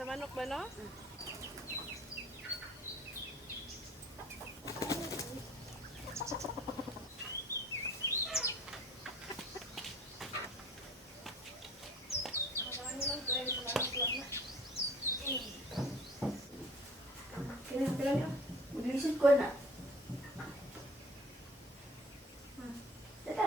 Sa manok ba, no? Kailangan. Mag-iisip ko na. Teka.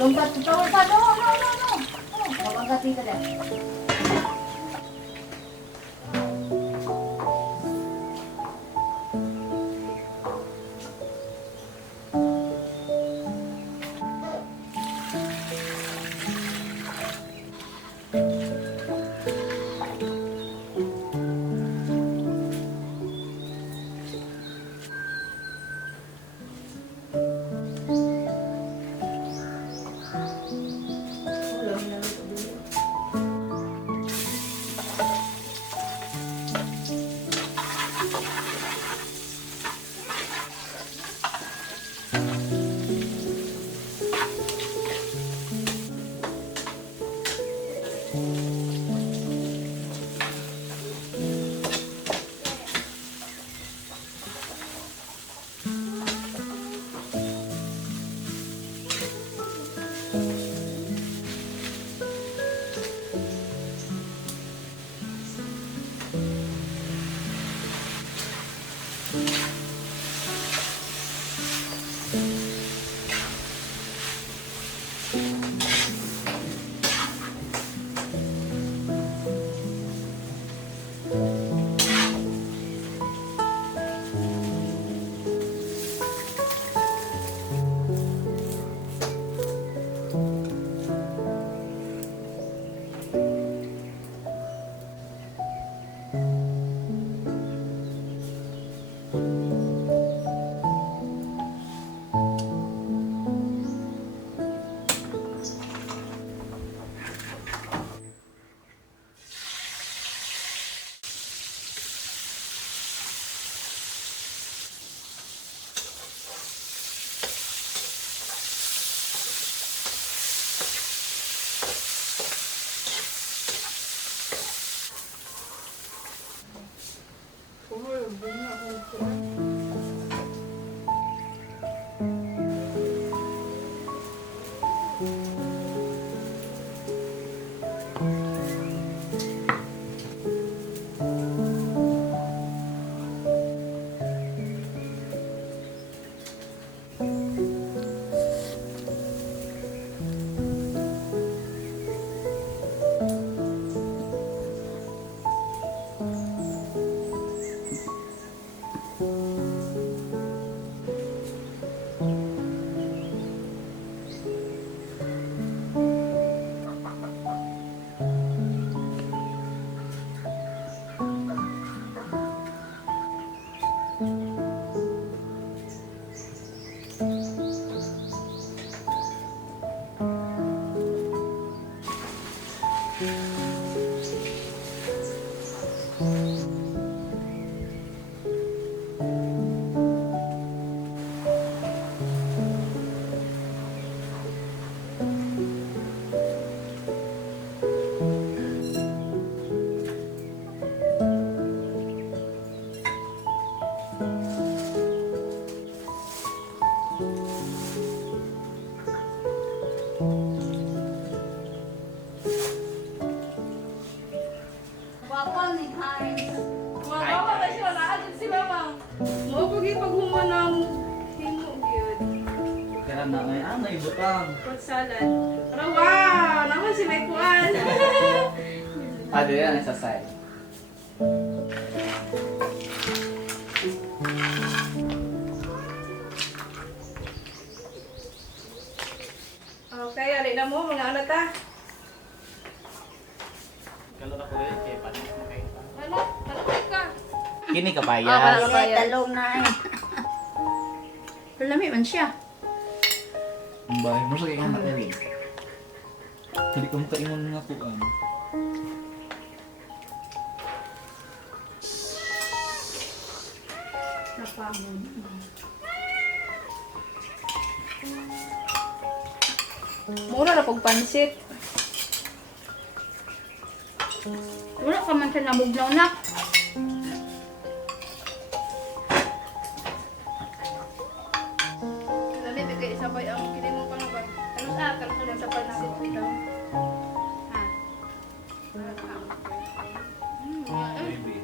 Lompat ke bawah, no. Bawa ganti ke dah. Na ngayon, may butang. Fruit salad. Pero wow! Naman si may kuwan. Ada yan, sa side. Okay, alin na mo, mga ano ta? Kalau na ko rin, kaya panik mo kayo. Ano? Ano ka? Kini kapaya. Papaya. Talong na eh. Pero lamig man siya. Ang bahay mo sa kaya anak na rin. Hindi ka makaingon nga po ano. Napamon. Mura na pag pancit. Wala ka man siya nabugnaw na. Dali, bigay isabay ang kinin mo pa nga ba? Ano sa akin sa pancit ito? Ha. Maybe.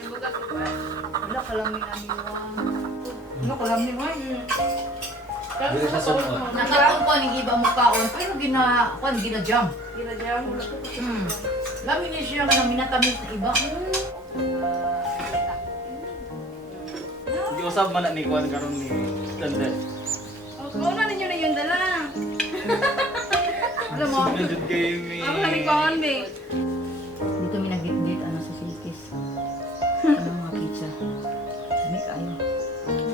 Yung bugat ko ba? Wala ka lang may amiwang. Ano ko lang ni Juan? Dili sa sunod. Nakatong ko ang iba mo kaon, pero gina-jam. Ginadyan, wala ko. Lami ni siya ka nang minatamis na iba. Di usab man na ni Kwan karon ni Tandan. Mauna ninyo na yung dala. Alam mo, Sugad kayo may... ako namin kawan, be. Dito mi nagit-git ano sa silkis. Ano mga kitsa. May kayo.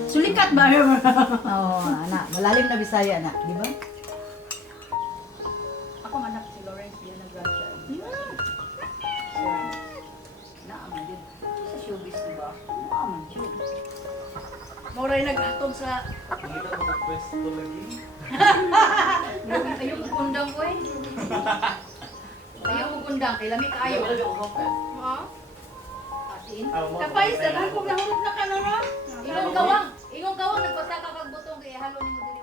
Sulikat ba? Oo, anak. Malalim na Bisaya, anak. Di ba? Ako manak si Lawrence yan nag-graduate. Naaman din. Sa showbiz, di ba? Naaman yun. Mauray naghatod sa... Kita ko pwesto lagi. Ayaw ko kundang ko eh. Ayaw ko kundang. Kaya lamig kayo. Ha? Asin. Kapay, sa lang kung nahulog na ka na nga. Ingong kawang. Nagpasaka kag butong kaya halo ni mo din.